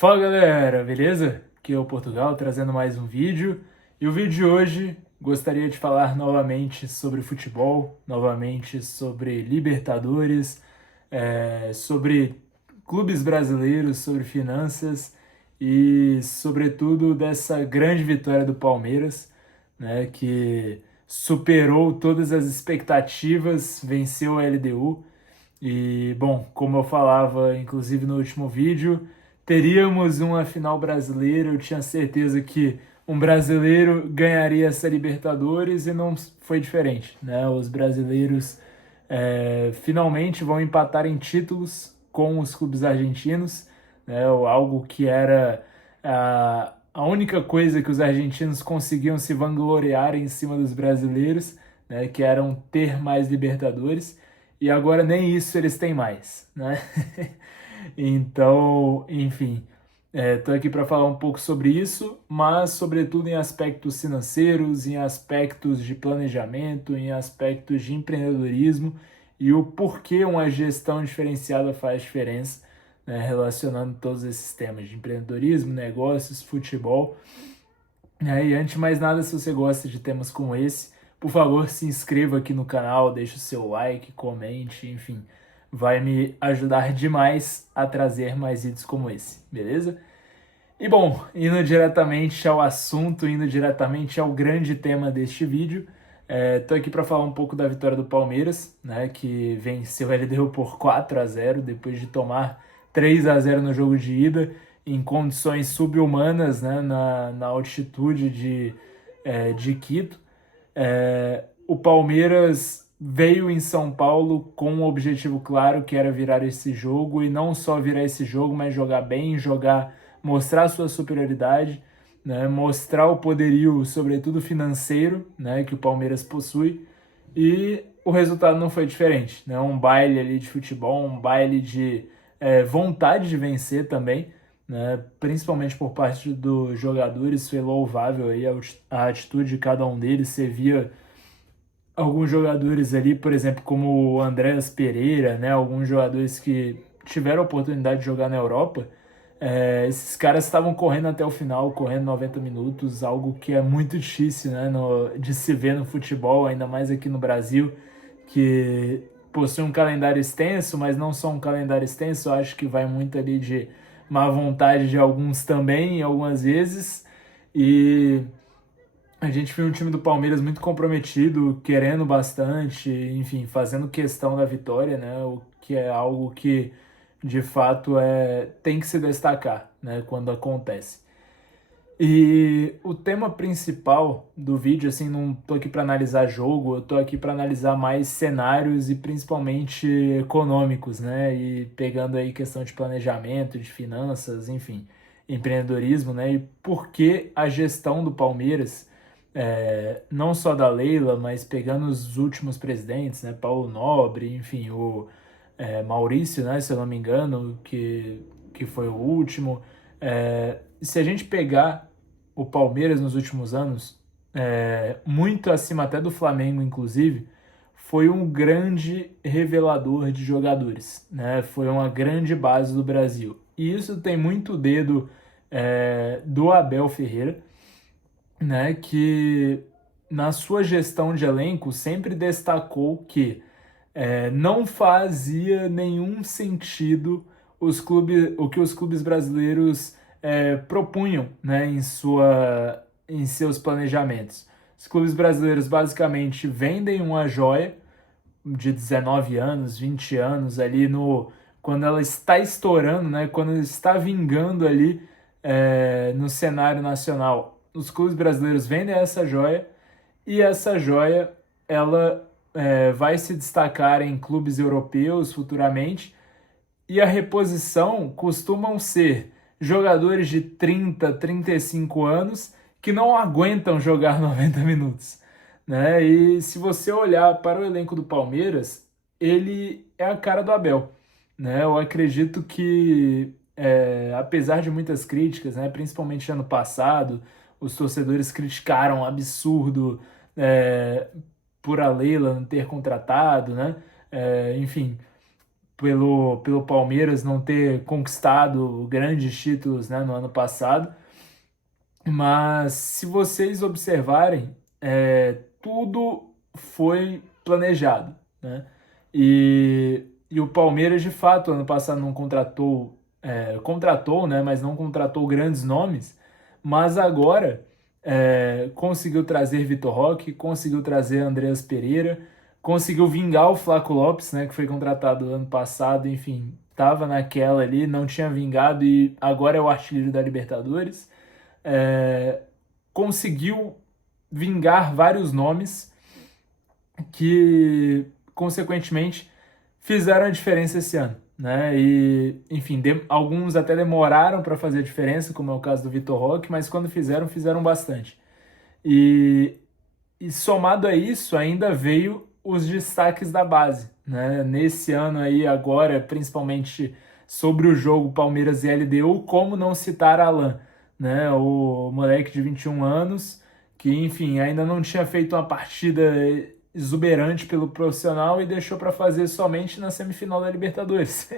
Fala galera, beleza? Aqui é o Portugal trazendo mais um vídeo. E o vídeo de hoje gostaria de falar novamente sobre futebol, novamente sobre Libertadores, sobre clubes brasileiros, sobre finanças e, sobretudo, dessa grande vitória do Palmeiras, né, que superou todas as expectativas, venceu a LDU. E, bom, como eu falava, inclusive no último vídeo, teríamos uma final brasileira. Eu tinha certeza que um brasileiro ganharia essa Libertadores e não foi diferente, né? Os brasileiros finalmente vão empatar em títulos com os clubes argentinos, né? Algo que era a única coisa que os argentinos conseguiam se vangloriar em cima dos brasileiros, né? Que eram ter mais Libertadores. E agora nem isso eles têm mais, né? Então, enfim, estou aqui para falar um pouco sobre isso, mas sobretudo em aspectos financeiros, em aspectos de planejamento, em aspectos de empreendedorismo e o porquê uma gestão diferenciada faz diferença, né? Relacionando todos esses temas de empreendedorismo, negócios, futebol. E antes de mais nada, se você gosta de temas como esse, por favor, se inscreva aqui no canal, deixe o seu like, comente, enfim, vai me ajudar demais a trazer mais vídeos como esse, beleza? E bom, indo diretamente ao assunto, indo diretamente ao grande tema deste vídeo, tô aqui para falar um pouco da vitória do Palmeiras, né, que venceu o LDU por 4-0 depois de tomar 3-0 no jogo de ida, em condições subhumanas, né, na altitude de Quito. O Palmeiras veio em São Paulo com um objetivo claro, que era virar esse jogo, e não só virar esse jogo, mas jogar bem, mostrar sua superioridade, né, mostrar o poderio, sobretudo financeiro, né, que o Palmeiras possui, e o resultado não foi diferente, né, um baile ali de futebol, um baile de vontade de vencer também, né, principalmente por parte dos jogadores. Foi louvável aí a atitude de cada um deles. Você via alguns jogadores ali, por exemplo, como o Andreas Pereira, né, alguns jogadores que tiveram a oportunidade de jogar na Europa. Esses caras estavam correndo até o final, correndo 90 minutos, algo que é muito difícil, né, de se ver no futebol, ainda mais aqui no Brasil, que possui um calendário extenso, mas não só um calendário extenso. Eu acho que vai muito ali de má vontade de alguns também, algumas vezes, e a gente viu um time do Palmeiras muito comprometido, querendo bastante, enfim, fazendo questão da vitória, né? O que é algo que, de fato, tem que se destacar, né? Quando acontece. E o tema principal do vídeo, assim, não tô aqui para analisar jogo, eu tô aqui para analisar mais cenários e principalmente econômicos, né? E pegando aí questão de planejamento, de finanças, enfim, empreendedorismo, né? E por que a gestão do Palmeiras, não só da Leila, mas pegando os últimos presidentes, né? Paulo Nobre, enfim, o Maurício, né? Se eu não me engano, que foi o último. Se a gente pegar o Palmeiras nos últimos anos, muito acima até do Flamengo, inclusive, foi um grande revelador de jogadores, né? Foi uma grande base do Brasil. E isso tem muito dedo do Abel Ferreira, né? Que na sua gestão de elenco sempre destacou que não fazia nenhum sentido o que os clubes brasileiros propunham, né, em seus planejamentos. Os clubes brasileiros basicamente vendem uma joia de 19 anos, 20 anos ali quando ela está estourando, né, quando ela está vingando ali no cenário nacional. Os clubes brasileiros vendem essa joia e essa joia ela vai se destacar em clubes europeus futuramente, e a reposição costumam ser jogadores de 30, 35 anos que não aguentam jogar 90 minutos, né? E se você olhar para o elenco do Palmeiras, ele é a cara do Abel, né? Eu acredito que, apesar de muitas críticas, né, principalmente ano passado, os torcedores criticaram um absurdo por a Leila não ter contratado, né? Enfim, pelo Palmeiras não ter conquistado grandes títulos, né, no ano passado. Mas se vocês observarem, tudo foi planejado, né? E o Palmeiras, de fato, ano passado não contratou, né? Mas não contratou grandes nomes. Mas agora conseguiu trazer Vitor Roque, conseguiu trazer Andreas Pereira, conseguiu vingar o Flaco Lopes, né? Que foi contratado ano passado, enfim, estava naquela ali, não tinha vingado e agora é o artilheiro da Libertadores. É, conseguiu vingar vários nomes que, consequentemente, fizeram a diferença esse ano, né? E, enfim, alguns até demoraram para fazer a diferença, como é o caso do Vitor Roque, mas quando fizeram bastante. E, e somado a isso, ainda veio os destaques da base, né? Nesse ano aí, agora, principalmente sobre o jogo Palmeiras e LDU, como não citar Alan, né? O moleque de 21 anos, que, enfim, ainda não tinha feito uma partida exuberante pelo profissional e deixou para fazer somente na semifinal da Libertadores.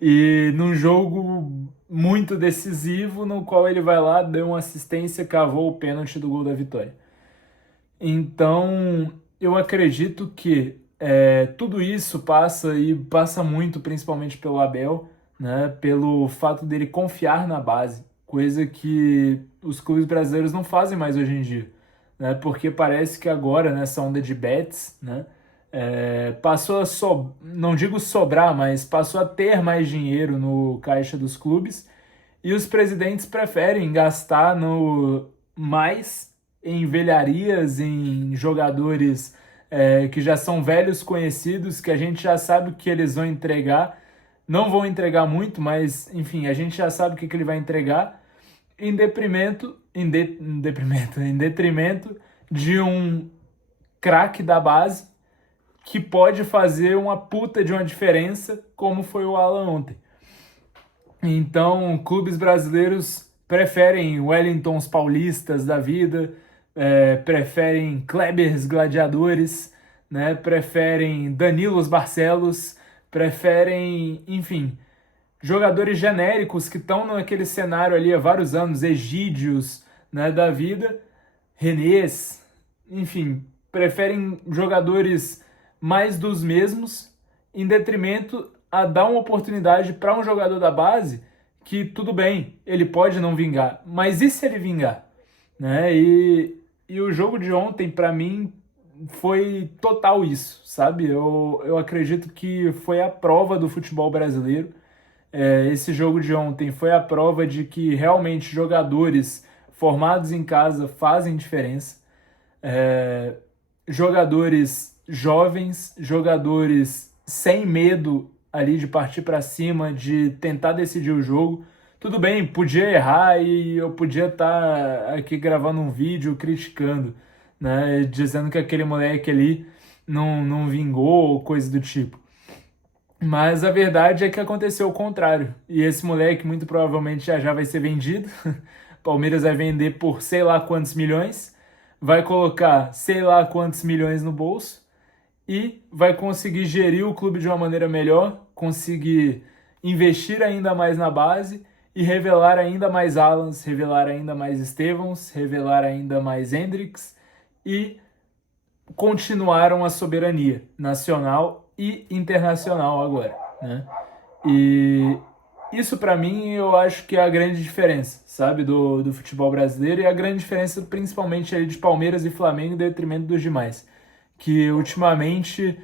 E num jogo muito decisivo, no qual ele vai lá, deu uma assistência, cavou o pênalti do gol da vitória. Então, eu acredito que tudo isso passa muito, principalmente pelo Abel, né, pelo fato dele confiar na base, coisa que os clubes brasileiros não fazem mais hoje em dia, né, porque parece que agora, nessa onda de bets, né, passou não digo sobrar, mas passou a ter mais dinheiro no caixa dos clubes e os presidentes preferem gastar no mais em velharias, em jogadores que já são velhos conhecidos, que a gente já sabe o que eles vão entregar. Não vão entregar muito, mas enfim, a gente já sabe o que ele vai entregar, em detrimento de um craque da base que pode fazer uma puta de uma diferença, como foi o Alan ontem. Então, clubes brasileiros preferem Wellingtons paulistas da vida, preferem Klebers gladiadores, né? Preferem Danilos Barcelos, preferem, enfim, jogadores genéricos que estão naquele cenário ali há vários anos, Egídios, né, da vida, Renês, enfim, preferem jogadores mais dos mesmos, em detrimento a dar uma oportunidade para um jogador da base que, tudo bem, ele pode não vingar, mas e se ele vingar? Né? E o jogo de ontem, para mim, foi total isso, sabe? Eu acredito que foi a prova do futebol brasileiro. Esse jogo de ontem foi a prova de que realmente jogadores formados em casa fazem diferença. Jogadores jovens, jogadores sem medo ali de partir para cima, de tentar decidir o jogo. Tudo bem, podia errar e eu podia estar aqui gravando um vídeo criticando, né, dizendo que aquele moleque ali não vingou ou coisa do tipo. Mas a verdade é que aconteceu o contrário. E esse moleque muito provavelmente já vai ser vendido. Palmeiras vai vender por sei lá quantos milhões, vai colocar sei lá quantos milhões no bolso e vai conseguir gerir o clube de uma maneira melhor, conseguir investir ainda mais na base e revelar ainda mais Alans, revelar ainda mais Estevãos, revelar ainda mais Hendricks e continuaram a soberania nacional e internacional agora, né? E isso para mim eu acho que é a grande diferença, sabe, do futebol brasileiro e a grande diferença principalmente ali de Palmeiras e Flamengo em detrimento dos demais, que ultimamente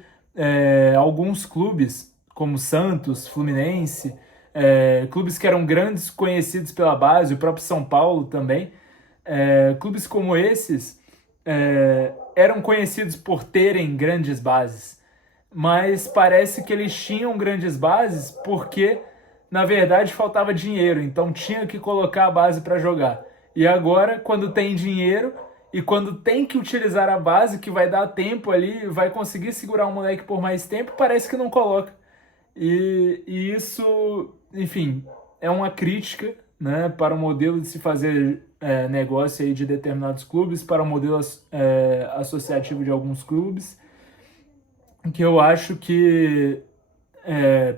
alguns clubes como Santos, Fluminense, clubes que eram grandes conhecidos pela base, o próprio São Paulo também, clubes como esses eram conhecidos por terem grandes bases, mas parece que eles tinham grandes bases porque, na verdade, faltava dinheiro, então tinha que colocar a base para jogar. E agora, quando tem dinheiro e quando tem que utilizar a base, que vai dar tempo ali, vai conseguir segurar o moleque por mais tempo, parece que não coloca. E isso, enfim, é uma crítica, né, para o modelo de se fazer negócio aí de determinados clubes, para o modelo associativo de alguns clubes, que eu acho que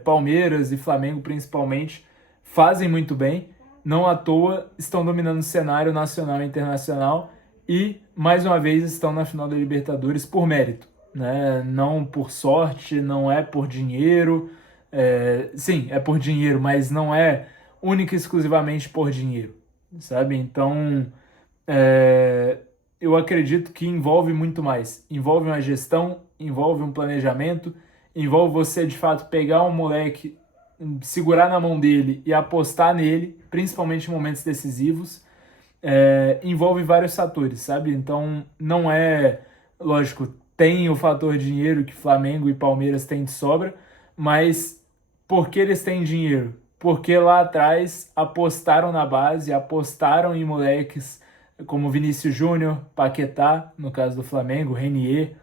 Palmeiras e Flamengo principalmente fazem muito bem, não à toa estão dominando o cenário nacional e internacional e, mais uma vez, estão na final da Libertadores por mérito, né? Não por sorte, não é por dinheiro, sim, é por dinheiro, mas não é única e exclusivamente por dinheiro, sabe? Então, eu acredito que envolve muito mais. Envolve uma gestão, envolve um planejamento, envolve você, de fato, pegar um moleque, segurar na mão dele e apostar nele, principalmente em momentos decisivos. Envolve vários fatores, sabe? Então, não é... Lógico, tem o fator dinheiro que Flamengo e Palmeiras têm de sobra, mas por que eles têm dinheiro? Porque lá atrás apostaram na base, apostaram em moleques como Vinícius Júnior, Paquetá, no caso do Flamengo, Renier,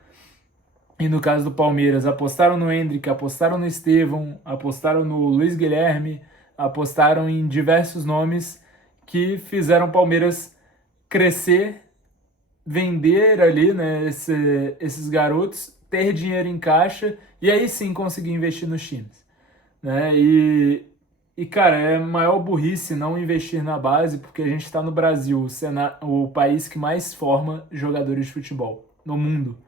e no caso do Palmeiras, apostaram no Endrick, apostaram no Estevão, apostaram no Luiz Guilherme, apostaram em diversos nomes que fizeram o Palmeiras crescer, vender ali, né, esses garotos, ter dinheiro em caixa e aí sim conseguir investir nos times, né? Cara, é maior burrice não investir na base, porque a gente está no Brasil, o país que mais forma jogadores de futebol no mundo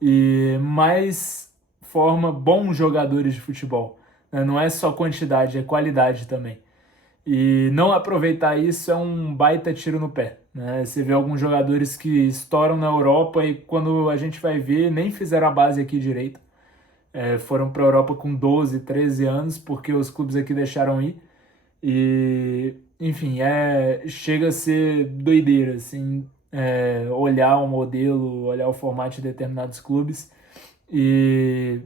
e mais forma bons jogadores de futebol, né? Não é só quantidade, é qualidade também. E não aproveitar isso é um baita tiro no pé, né? Você vê alguns jogadores que estouram na Europa e quando a gente vai ver, nem fizeram a base aqui direito. Foram para a Europa com 12, 13 anos, porque os clubes aqui deixaram ir. E, enfim, chega a ser doideira, assim, olhar o modelo, olhar o formato de determinados clubes e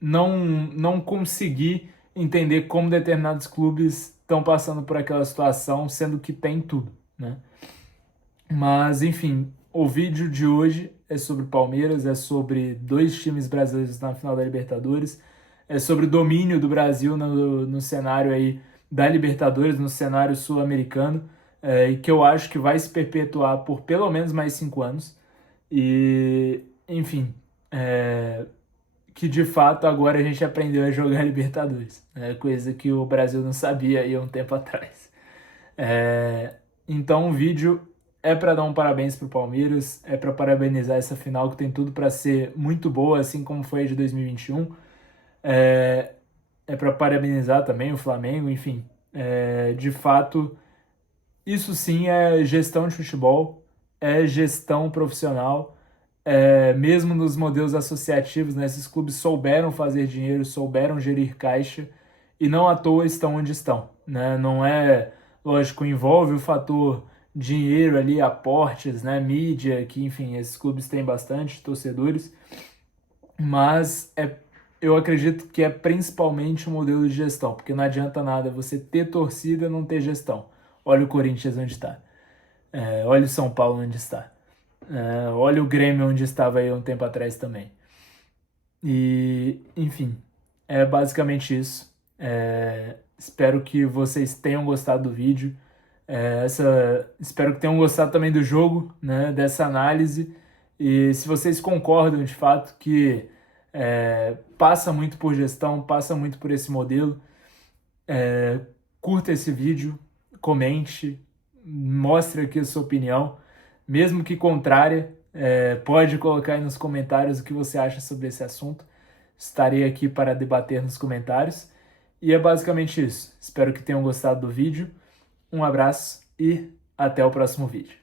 não conseguir entender como determinados clubes estão passando por aquela situação, sendo que tem tudo, né? Mas, enfim, o vídeo de hoje é sobre Palmeiras, é sobre dois times brasileiros na final da Libertadores, é sobre o domínio do Brasil no cenário aí da Libertadores, no cenário sul-americano, e que eu acho que vai se perpetuar por pelo menos mais 5 anos. E, enfim, que de fato agora a gente aprendeu a jogar Libertadores, né? Coisa que o Brasil não sabia aí há um tempo atrás. Então o vídeo é para dar um parabéns pro Palmeiras, é para parabenizar essa final que tem tudo para ser muito boa, assim como foi a de 2021. É para parabenizar também o Flamengo, enfim. De fato, isso sim é gestão de futebol, é gestão profissional. Mesmo nos modelos associativos, né, esses clubes souberam fazer dinheiro, souberam gerir caixa e não à toa estão onde estão, né? Não é, lógico, envolve o fator dinheiro ali, aportes, né, mídia, que enfim, esses clubes têm bastante torcedores, mas eu acredito que é principalmente o modelo de gestão, porque não adianta nada você ter torcida e não ter gestão. Olha o Corinthians onde está, olha o São Paulo onde está. Olha o Grêmio onde estava aí um tempo atrás também. E, enfim, é basicamente isso. Espero que vocês tenham gostado do vídeo. Espero que tenham gostado também do jogo, né, dessa análise. E se vocês concordam de fato que passa muito por gestão, passa muito por esse modelo, curta esse vídeo, comente, mostre aqui a sua opinião, mesmo que contrária, pode colocar aí nos comentários o que você acha sobre esse assunto. Estarei aqui para debater nos comentários. E é basicamente isso. Espero que tenham gostado do vídeo. Um abraço e até o próximo vídeo.